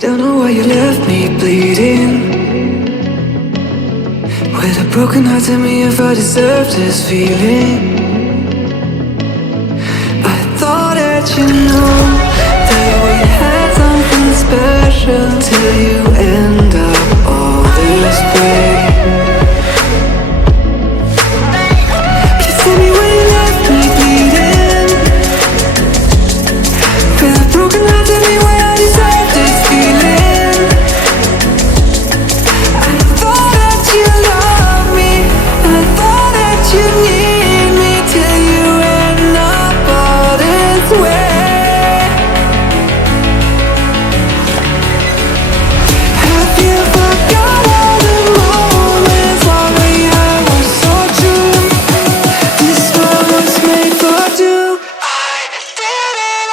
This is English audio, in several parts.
Don't know why you left me bleeding. With a broken heart, tell me if I deserve this feeling. I thought that you know that we had something special till you end up all this way. Please tell me why you left me bleeding. With a broken heart, tell me why I deserve this feeling. I thought that you loved me, I thought that you need me till you end up all this way. Have you forgot all the moments while we had was so true? This world was made for two. I did it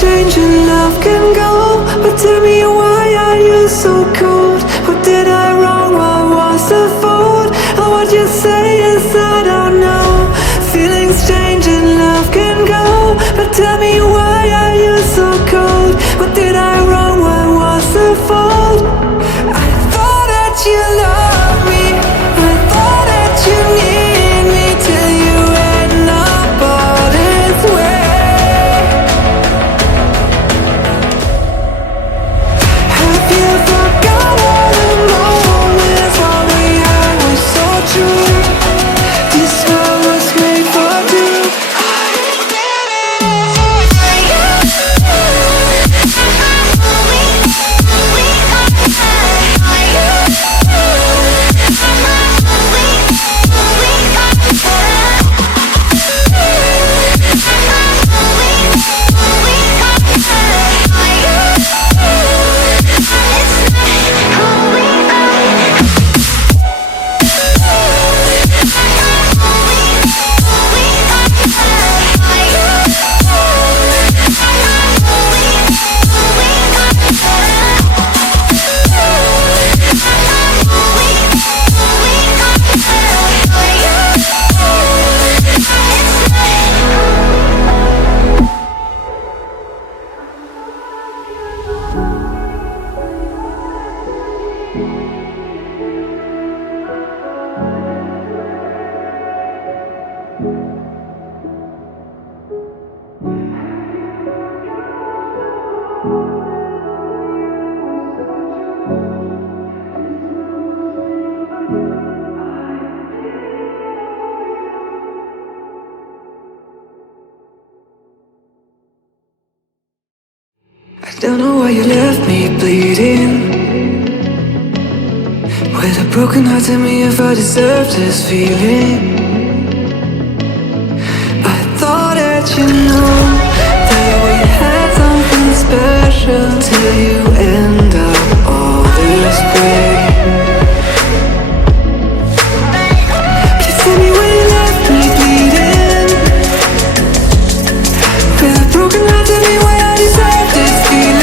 change and love can go, but tell me why are you so cold? What did I wrong? What was the fault? Or what you say is I don't know. Feelings change and love can go, but tell me why are you so cold? What did I wrong? What was the fault? I thought that you loved me, I thought that you need me till you end up all this way. Don't know why you left me bleeding. With a broken heart, tell me if I deserve this feeling. I thought that you know that we had something special till you end up all this way. Please tell me why you left me bleeding. With a broken heart, tell me why I deserve this feeling.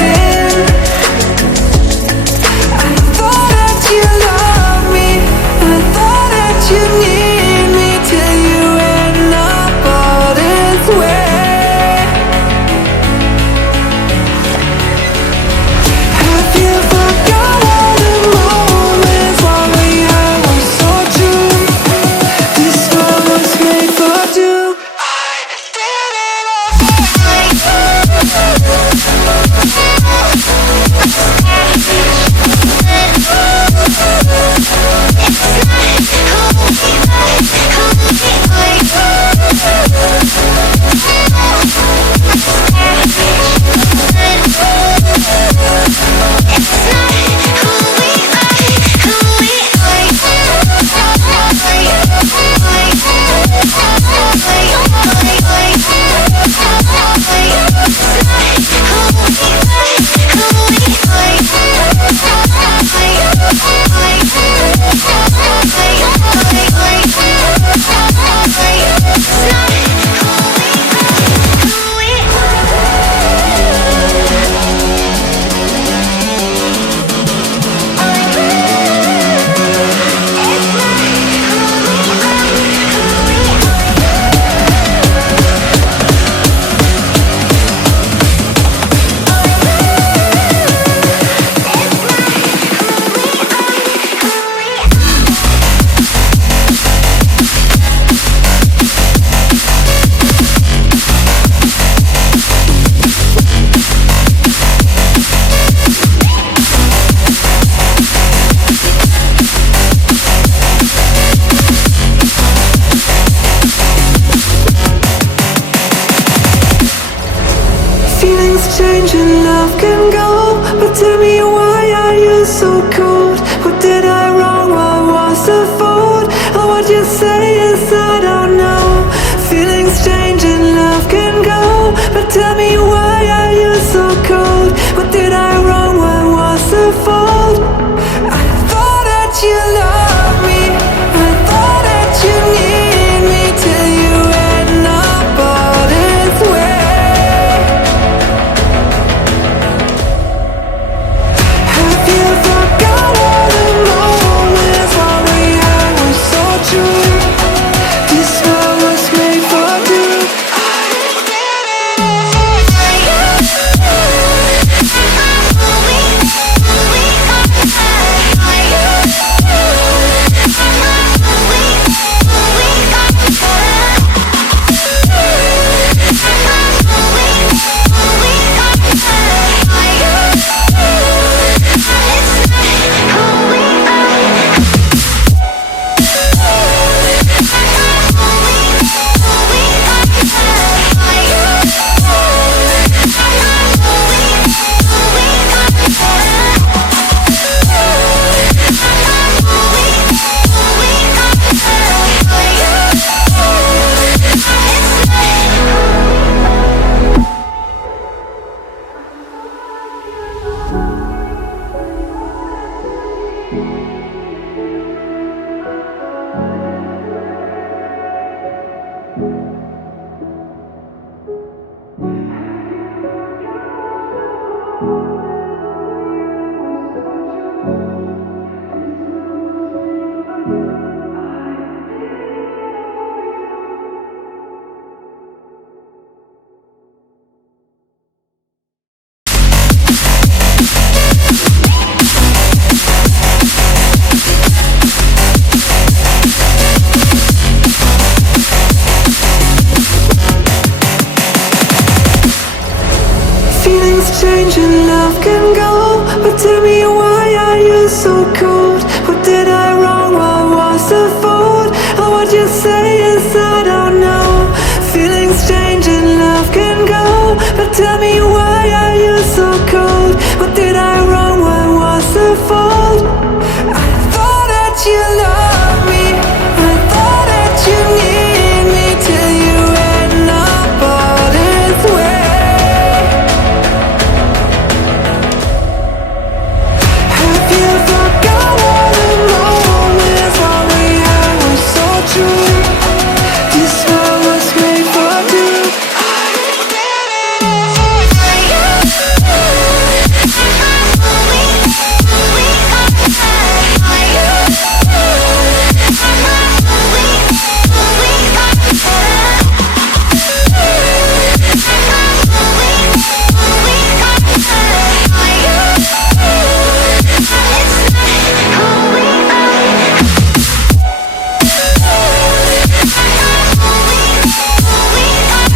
Feelings change and love can go, but tell me why are you so cold?